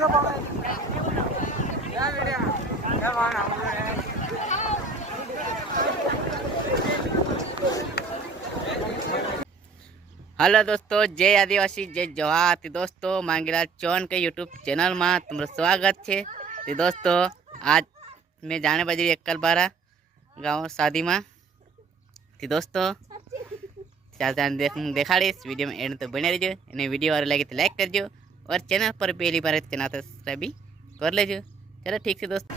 हेलो दोस्तों, जय आदिवासी जय जवाहर। तो दोस्तों मांगीलाल चौहान के यूट्यूब चैनल में तुम्हारा स्वागत है। तो दोस्तों आज मैं जाने बजी एकल बारा गाँव शादी में। तो दोस्तों देखाड़ीश वीडियो में एंड तो बने रहो। इन्हें वीडियो और लगे तो लाइक करजो और चैनल पर पहली बार चैनल तो सब्सक्राइब भी कर लेजो। चलो ठीक है दोस्तों।